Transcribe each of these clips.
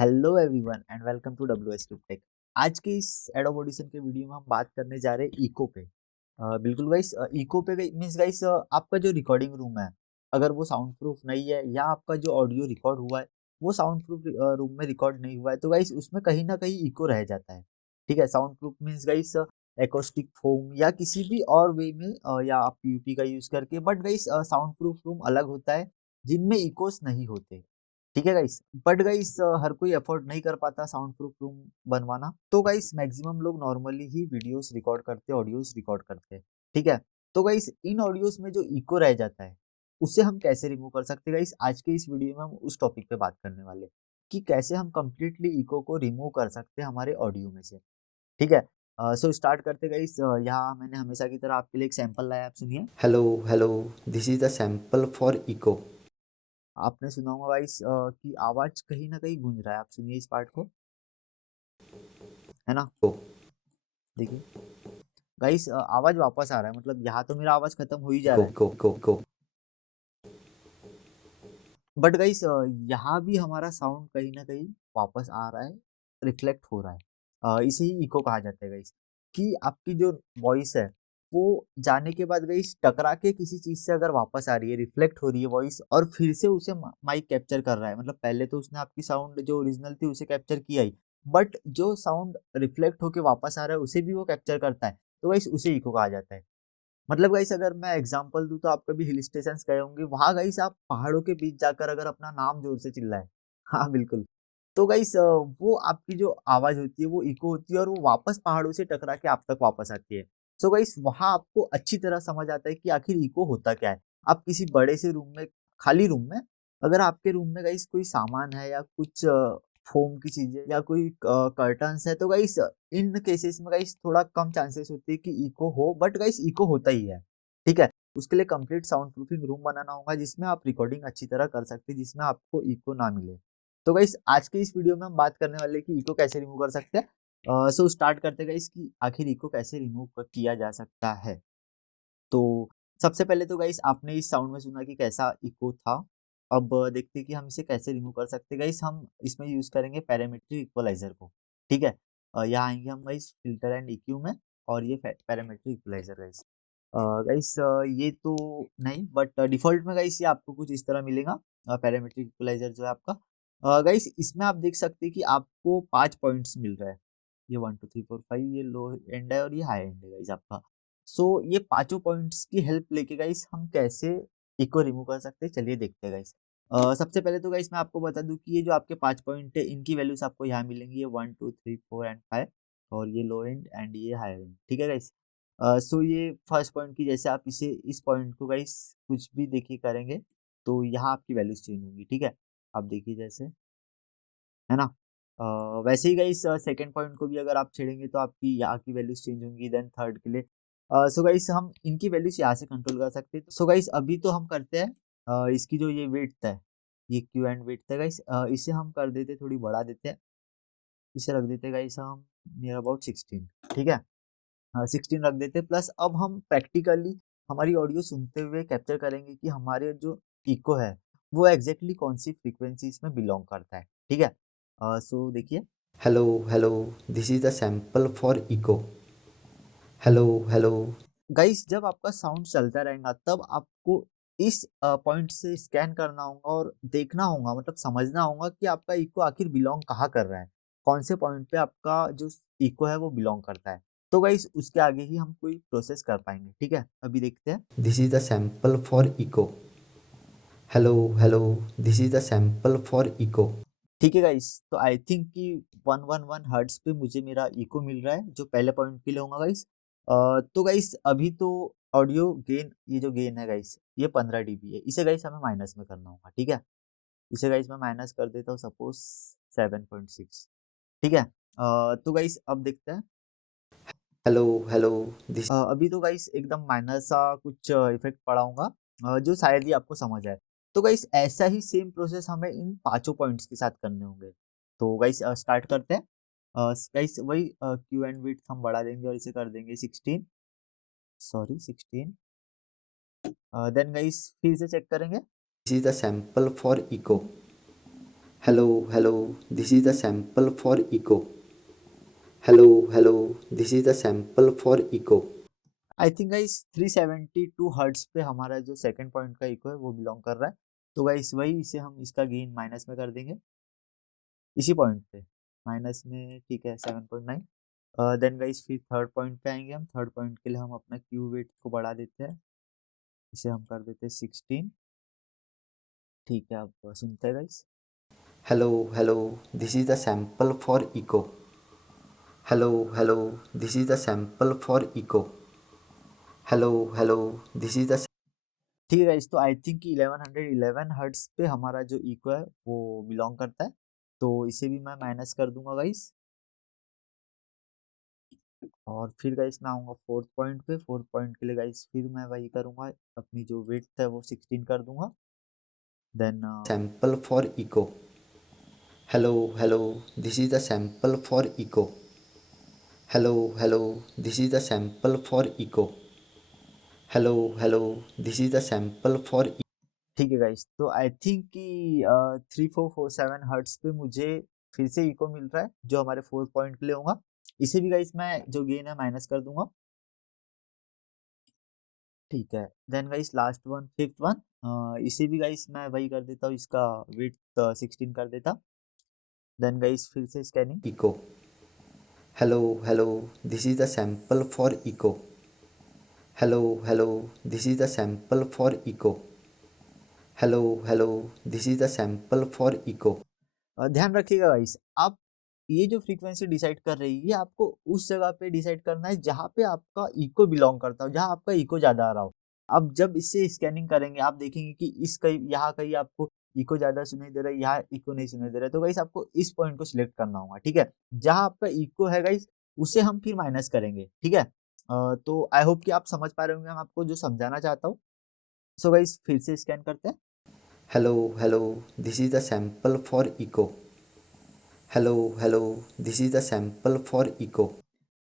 Hello everyone and welcome to W S Tech. आज के इस एडोब ऑडिशन के वीडियो में हम बात करने जा रहे हैं इको पे। बिल्कुल गाइस, इको पे मींस गाइस, आपका जो रिकॉर्डिंग रूम है अगर वो साउंड प्रूफ नहीं है या आपका जो ऑडियो रिकॉर्ड हुआ है वो साउंड प्रूफ रूम में रिकॉर्ड नहीं हुआ है तो गाइस उसमें कहीं ना कहीं इको रह जाता है। ठीक है, sound proof means guys acoustic foam या किसी भी और वे में, या आप पीयूपी का यूज करके, but guys sound proof room अलग होता है जिनमें इकोस नहीं होते। ठीक है गाइस, बट गाइस हर कोई अफोर्ड नहीं कर पाता साउंड प्रूफ रूम बनवाना, तो गाइस मैक्सिमम लोग नॉर्मली ही वीडियोस रिकॉर्ड करते हैं, ऑडियोस रिकॉर्ड करते हैं। ठीक है, तो गाइस इन ऑडियोस में जो इको रह जाता है उसे हम कैसे रिमूव कर सकते हैं गाइस, आज के इस वीडियो में हम उस टॉपिक पे बात करने वाले हैं कि कैसे हम कंप्लीटली इको को रिमूव कर सकते हैं हमारे ऑडियो में से। ठीक है, सो स्टार्ट करते गाइस। यहाँ मैंने हमेशा की तरह आपके लिए एक सैंपल लाया, आप सुनिए। Hello, this is the sample for echo. आपने सुना होगा गाइस कि आवाज कहीं ना कहीं गूंज रहा है, आप सुनिए इस पार्ट को, है ना। Go, देखिए गाइस, आवाज वापस आ रहा है, मतलब यहाँ तो मेरा आवाज खत्म हो ही जा रहा है, go. बट गाइस यहाँ भी हमारा साउंड कहीं ना कहीं वापस आ रहा है, रिफ्लेक्ट हो रहा है। इसे ही इको कहा जाता है गाइस, कि आपकी जो वॉइस है वो जाने के बाद गाइस टकरा के किसी चीज से अगर वापस आ रही है, रिफ्लेक्ट हो रही है वॉइस, और फिर से उसे माइक कैप्चर कर रहा है, मतलब पहले तो उसने आपकी साउंड जो ओरिजिनल थी उसे कैप्चर किया ही, बट जो साउंड रिफ्लेक्ट होके वापस आ रहा है उसे भी वो कैप्चर करता है, तो गाइस उसे इको कहा जाता है। मतलब गाइस अगर मैं एग्जांपल दूं तो आप कभी हिल स्टेशंस गए होंगे, वहां गाइस आप पहाड़ों के बीच जाकर अगर अपना नाम जोर से चिल्लाए, हाँ बिल्कुल, तो गाइस वो आपकी जो आवाज होती है वो इको होती है और वो वापस पहाड़ों से टकरा के आप तक वापस आती है। सो गाइस वहां आपको अच्छी तरह समझ आता है कि आखिर इको होता क्या है। आप किसी बड़े से रूम में, खाली रूम में, अगर आपके रूम में गाइस कोई सामान है या कुछ फोम की चीजें या कोई कर्टन्स है, तो गाइस इन केसेस में गाइस थोड़ा कम चांसेस होते हैं कि इको हो, बट गाइस इको होता ही है। ठीक है, उसके लिए कंप्लीट साउंड प्रूफिंग रूम बनाना होगा जिसमें आप रिकॉर्डिंग अच्छी तरह कर सकते हैं, जिसमें आपको इको ना मिले। तो गाइस आज के इस वीडियो में हम बात करने वाले हैं कि इको कैसे रिमूव कर सकते हैं। सो स्टार्ट करते हैं गाइस कि आखिर इको कैसे रिमूव किया जा सकता है। तो सबसे पहले तो गाइस आपने इस साउंड में सुना कि कैसा इको था। अब देखते हैं कि हम इसे कैसे रिमूव कर सकते हैं गाइस। हम इसमें यूज करेंगे पैरामीट्रिक इक्वलाइजर को। ठीक है, यहाँ आएंगे हम गाइस फिल्टर एंड EQ में, और ये पैरामीट्रिक इक्वलाइजर गाइस। गाइस ये तो नहीं, बट डिफॉल्ट में गाइस ये आपको कुछ इस तरह मिलेगा। पैरामीट्रिक इक्वलाइजर जो है आपका, गाइस इसमें आप देख सकते हैं कि आपको 5 पॉइंट्स मिल रहा है। ये 1 2 3 4 5 ये लो एंड है और ये हाई एंड है गाइस आपका। सो ये पांचों पॉइंट्स की हेल्प लेके गाइस हम कैसे इको रिमूव कर सकते हैं, चलिए देखते हैं गाइस। सबसे पहले तो गाइस मैं आपको बता दूं कि ये जो आपके 5 पॉइंट है इनकी वैल्यूज आपको यहाँ मिलेंगी, ये 1 2 3 4 एंड 5, और ये लो एंड एंड ये हाई एंड। ठीक है गाइस, सो ये फर्स्ट पॉइंट की जैसे आप इसे इस पॉइंट को गाइस कुछ भी देखिए करेंगे तो यहाँ आपकी वैल्यूज चेंज होंगी। ठीक है, आप देखिए जैसे, है ना। वैसे ही गाइस सेकंड पॉइंट को भी अगर आप छेड़ेंगे तो आपकी यहाँ की वैल्यूज चेंज होंगी। देन थर्ड के लिए, सो गाइस हम इनकी वैल्यूज यहाँ से कंट्रोल कर सकते हैं। सो गाइस अभी तो हम करते हैं, इसकी जो ये विड्थ है, ये क्यू एंड विड्थ है गाइस, इसे हम कर देते थोड़ी बढ़ा देते हैं। इसे रख देते गाइस हम नियर अबाउट 16। ठीक है, 16 रख देते, प्लस अब हम प्रैक्टिकली हमारी ऑडियो सुनते हुए कैप्चर करेंगे कि हमारे जो इको है वो एग्जैक्टली कौन सी फ्रीक्वेंसीज में बिलोंग करता है। ठीक है, सो देखिए। Hello, this is the sample for echo. Hello. Guys जब आपका साउंड चलता रहेगा तब आपको इस पॉइंट से स्कैन करना होगा और देखना होगा, मतलब समझना होगा कि आपका इको आखिर बिलोंग कहाँ कर रहा है, कौन से पॉइंट पे आपका जो इको है वो बिलोंग करता है। तो गाइस उसके आगे ही हम कोई प्रोसेस कर पाएंगे। ठीक है, अभी देखते हैं। This is the sample for echo. Hello, this is the sample for echo. ठीक है गाइस, तो आई थिंक कि 111 हर्ट्ज पे मुझे मेरा इको मिल रहा है जो पहले पॉइंट के लिए होगा गाइस। तो गाइस अभी तो ऑडियो गेन, ये जो गेन है गाइस ये 15 dB है, इसे गाइस हमें माइनस में करना होगा। ठीक है, इसे गाइस मैं माइनस कर देता हूँ, सपोज 7.6। ठीक है, तो गाइस अब देखते हैं। Hello, this अभी तो गाइस एकदम माइनर सा कुछ इफेक्ट पड़ा होगा, जो शायद ही आपको समझ आए। तो गाइस ऐसा ही सेम प्रोसेस हमें इन पांचों पॉइंट्स के साथ करने होंगे। तो गाइस स्टार्ट करते हैं। गाइस वही क्यू एंड विड्थ हम बढ़ा देंगे और इसे कर देंगे 16, सॉरी 16। देन गाइस फिर से चेक करेंगे। is the sample for echo. Hello, this is the sample for echo. Hello, this is the sample for echo. I think guys 372 hertz पे हमारा जो सेकंड पॉइंट का इको है वो बिलोंग कर रहा है। तो गाइस वही इसे हम इसका गेन माइनस में कर देंगे इसी पॉइंट पे, माइनस में ठीक है 7.9। देन गाइस फिर थर्ड पॉइंट पे आएंगे हम। थर्ड पॉइंट के लिए हम अपना क्यू वेट को बढ़ा देते हैं, इसे हम कर देते हैं 16। ठीक है, अब सुनते हैं guys. Hello, this is the sample for echo. Hello, this is the sample for echo. Hello, this is the ठीक है गाइस, तो आई थिंक 1111 हर्ट्ज पे हमारा जो इको है वो बिलोंग करता है, तो इसे भी मैं माइनस कर दूंगा गाइस। और फिर गाइस मैं आऊँगा फोर्थ पॉइंट पे। फोर्थ पॉइंट के लिए गाइस फिर मैं वही करूँगा, अपनी जो विड्थ है वो 16 कर दूंगा। Then sample for echo. Hello, this is the sample for echo. Hello, this is the sample for echo. This is the sample for ठीक है गाइस, तो आई थिंक कि 3447 हर्ट्ज पे मुझे फिर से इको मिल रहा है जो हमारे फोर्थ पॉइंट के लिए होगा। इसे भी गाइस मैं जो गेन है माइनस कर दूंगा। ठीक है, then guys last one fifth one, इसे भी गाइस मैं वही कर देता हूँ, इसका विड्थ 16 कर देता। देन गाइस फिर से scanning. echo. Hello, this is the sample for echo. Hello, this is the sample for echo. Hello, this is the sample for echo. ध्यान रखिएगा गाइस, आप ये जो फ्रीक्वेंसी डिसाइड कर रही है ये आपको उस जगह पे डिसाइड करना है जहाँ पे आपका इको बिलोंग करता हो, जहाँ आपका इको ज्यादा आ रहा हो। अब जब इससे स्कैनिंग करेंगे आप देखेंगे कि इस कहीं यहाँ कहीं आपको इको ज्यादा सुनाई दे रहा है, यहाँ इको नहीं सुनाई दे रहा है, तो गाइस आपको इस पॉइंट को सिलेक्ट करना होगा। ठीक है, जहाँ आपका इको है गाइस उसे हम फिर माइनस करेंगे। ठीक है, तो आई होप कि आप समझ पा रहे होंगे हम आपको जो समझाना चाहता हूँ। सो गाइस फिर से स्कैन करते हैं। Hello, this is the sample for echo. Hello, this is the sample for echo.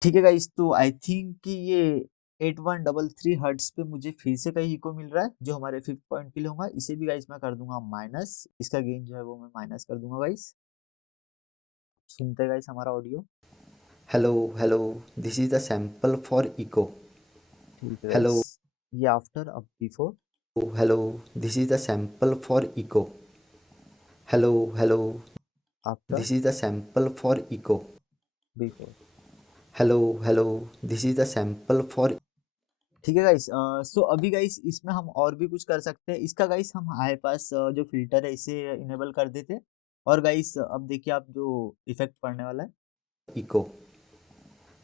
ठीक है गाइस, तो आई थिंक कि ये 8133 हर्ट्ज पे मुझे फिर से कहीं इको मिल रहा है जो हमारे फिफ्थ पॉइंट के लिए होगा। इसे भी गाइस मैं कर दूंगा माइनस, इसका गेन जो है वो मैं माइनस कर दूंगा गाइस। सुनते हैं गाइस हमारा audio. Hello, this is the sample for echo. ठीक है गाइस, Hello, ये आफ्टर अब before. this is the sample for echo. Hello, after this is the sample for echo. Before. Hello, this is the sample for ठीक है guys, सो अभी guys इसमें हम और भी कुछ कर सकते हैं। इसका गाइस हम हाई पास जो फिल्टर है इसे इनेबल कर देते हैं। और गाइस अब देखिए आप जो इफेक्ट पड़ने वाला है। echo.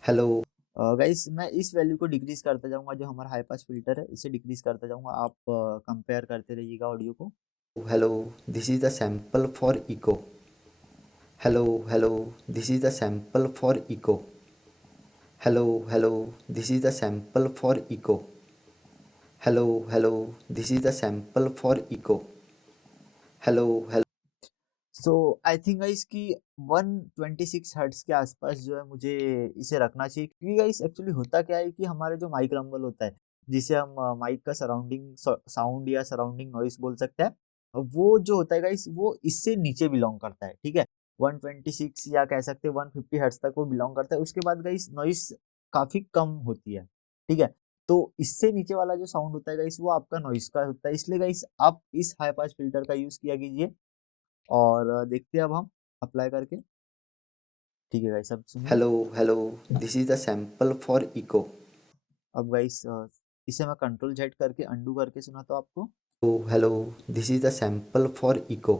Hello, गाइस मैं इस वैल्यू को डिक्रीज करता जाऊंगा, जो हमारा हाई पास फिल्टर है इसे डिक्रीज करता जाऊंगा। आप कंपेयर करते रहिएगा ऑडियो को। this is the sample for echo. This is the sample for echo. This is the sample for echo. This is the sample for echo. Hello. So I think guys कि 126 hertz के आसपास जो है मुझे इसे रखना चाहिए, क्योंकि गाइस एक्चुअली होता क्या है कि हमारे जो माइक रंबल होता है, जिसे हम माइक का सराउंडिंग साउंड या सराउंडिंग नॉइस बोल सकते हैं, वो जो होता है गाइस वो इससे नीचे बिलोंग करता है। ठीक है, 126 या कह सकते हैं 150 हर्ट्ज तक वो बिलोंग करता है। उसके बाद गाइस नॉइस काफी कम होती है। ठीक है, तो इससे नीचे वाला जो साउंड होता है गाइस वो आपका नॉइस का होता है। इसलिए गाइस आप इस हाई पास फिल्टर का यूज किया कीजिए। और देखते हैं अब हम अप्लाई करके। ठीक है गाइस, अब सुनिए। This is the sample for echo. अब गाइस इसे मैं कंट्रोल जेड करके अंडू करके सुनाता हूँ आपको। This is the sample for echo.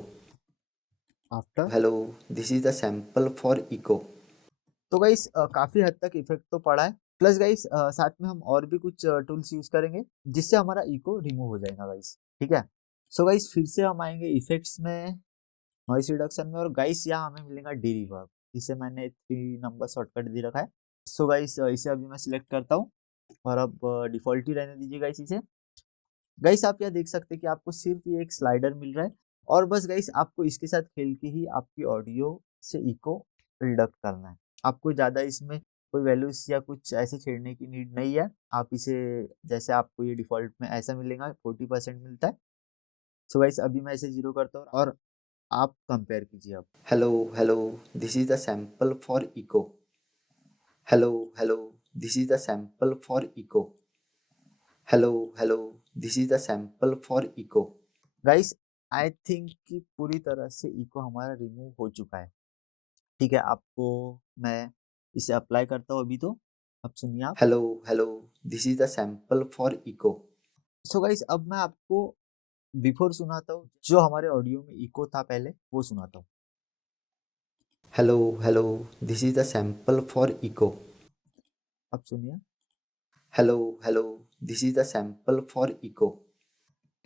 After. This is the sample for echo. तो गाइस काफी हद तक इफेक्ट तो पड़ा है। प्लस गाइस साथ में हम और भी कुछ टूल्स यूज करेंगे जिससे हमारा इको रिमूव हो जाएगा गाइस। ठीक है, सो गाइस फिर से हम आएंगे इफेक्ट्स में, नॉइस रिडक्शन में, और गाइस यहाँ हमें मिलेगा डी रिवर्ब। इसे मैंने 3 नंबर शॉर्टकट दे रखा है। सो गाइस इसे अभी मैं सिलेक्ट करता हूँ और अब डिफॉल्ट ही रहने दीजिए गाइस इसे। गाइस आप यहाँ देख सकते हैं कि आपको सिर्फ ये एक स्लाइडर मिल रहा है, और बस गाइस आपको इसके साथ खेल के ही आपकी ऑडियो से इको रिडक्ट करना है। आपको ज़्यादा इसमें कोई वैल्यूज या कुछ ऐसे छेड़ने की नीड नहीं है। आप इसे जैसे आपको ये डिफॉल्ट में ऐसा मिलेगा 40% मिलता है। सो गाइस अभी मैं इसे 0 करता हूँ और आप कंपेयर कीजिए अब। Hello, hello. This is the sample for echo. Hello, hello. This is the sample for echo. Hello, hello. This is the sample for echo. Guys I think कि पूरी तरह से इको हमारा रिमूव हो चुका है। ठीक है, आपको मैं इसे अप्लाई करता हूँ अभी तो, अब सुनिए आप। Hello, hello. This is the sample for echo. So guys अब मैं आपको बिफोर सुनाता हूँ, जो हमारे ऑडियो में इको था पहले वो सुनाता हूँ। Hello, hello. This is the sample for echo. अब सुनिए। Hello, hello. This is the sample for echo.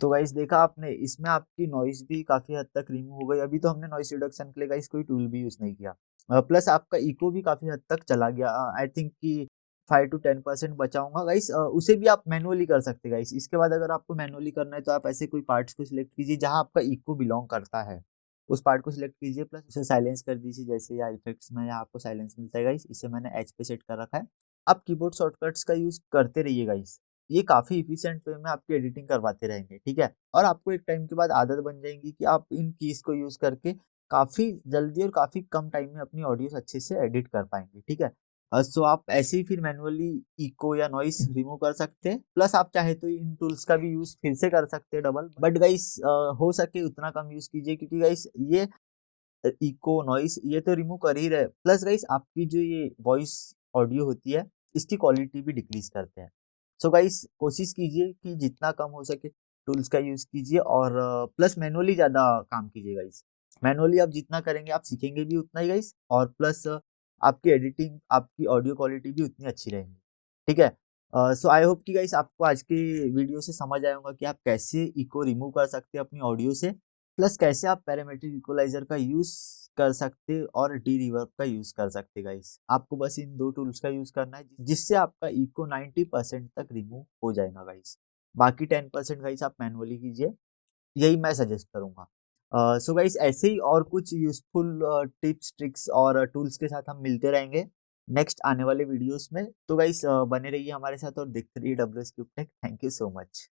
तो गाइस देखा आपने, इसमें आपकी नॉइस भी काफी हद तक रिमूव हो गई। अभी तो हमने नॉइस रिडक्शन के लिए गाइस कोई टूल भी यूज नहीं किया, प्लस आपका इको भी काफी हद तक चला गया। आई थिंक कि 5 to 10% बचा होगा गाइस। उसे भी आप मैनुअली कर सकते हैं गाइस। इसके बाद अगर आपको मैनुअली करना है तो आप ऐसे कोई पार्ट्स को सिलेक्ट कीजिए जहां आपका इको बिलोंग करता है, उस पार्ट को सिलेक्ट कीजिए, प्लस उसे साइलेंस कर दीजिए। जैसे या इफेक्ट्स में यहाँ आपको साइलेंस मिलता है गाइस, इसे मैंने एच पे सेट कर रखा है। आप कीबोर्ड शॉर्टकट्स का यूज करते रहिए गाइस, ये काफी इफिशिएंट वे में आपकी एडिटिंग करवाते रहेंगे। ठीक है, और आपको एक टाइम के बाद आदत बन जाएगी कि आप इन कीज को यूज करके काफी जल्दी और काफी कम टाइम में अपनी ऑडियोस अच्छे से एडिट कर पाएंगे। ठीक है, सो आप ऐसे ही फिर मैनुअली इको या नॉइस रिमूव कर सकते हैं, प्लस आप चाहे तो इन टूल्स का भी यूज फिर से कर सकते हैं डबल। बट गाइस हो सके उतना कम यूज कीजिए, क्योंकि गाइस ये इको नॉइस ये तो रिमूव कर ही रहे, प्लस गाइस आपकी जो ये वॉइस ऑडियो होती है इसकी क्वालिटी भी डिक्रीज करते हैं। सो गाइस कोशिश कीजिए कि जितना कम हो सके टूल्स का यूज कीजिए, और प्लस मैनुअली ज्यादा काम कीजिए गाइस। मैनुअली आप जितना करेंगे आप सीखेंगे भी उतना ही गाइस, और प्लस आपकी एडिटिंग आपकी ऑडियो क्वालिटी भी उतनी अच्छी रहेगी। ठीक है, सो आई होप कि गाइस आपको आज की वीडियो से समझ आया होगा कि आप कैसे इको रिमूव कर सकते हैं अपनी ऑडियो से, प्लस कैसे आप पैरामेट्रिक इक्वलाइजर का यूज कर सकते और डी रिवर्ब का यूज कर सकते गाइस। आपको बस इन दो टूल्स का यूज करना है, जिससे आपका इको 90% तक रिमूव हो जाएगा गाइस। बाकी 10% गाइस आप मैनुअली कीजिए, यही मैं सजेस्ट करूंगा। सो गाइस ऐसे ही और कुछ यूजफुल टिप्स ट्रिक्स और टूल्स के साथ हम मिलते रहेंगे नेक्स्ट आने वाले वीडियोस में। तो गाइस बने रहिए हमारे साथ और देखते रहिए W S Cube Tech. Thank you so much.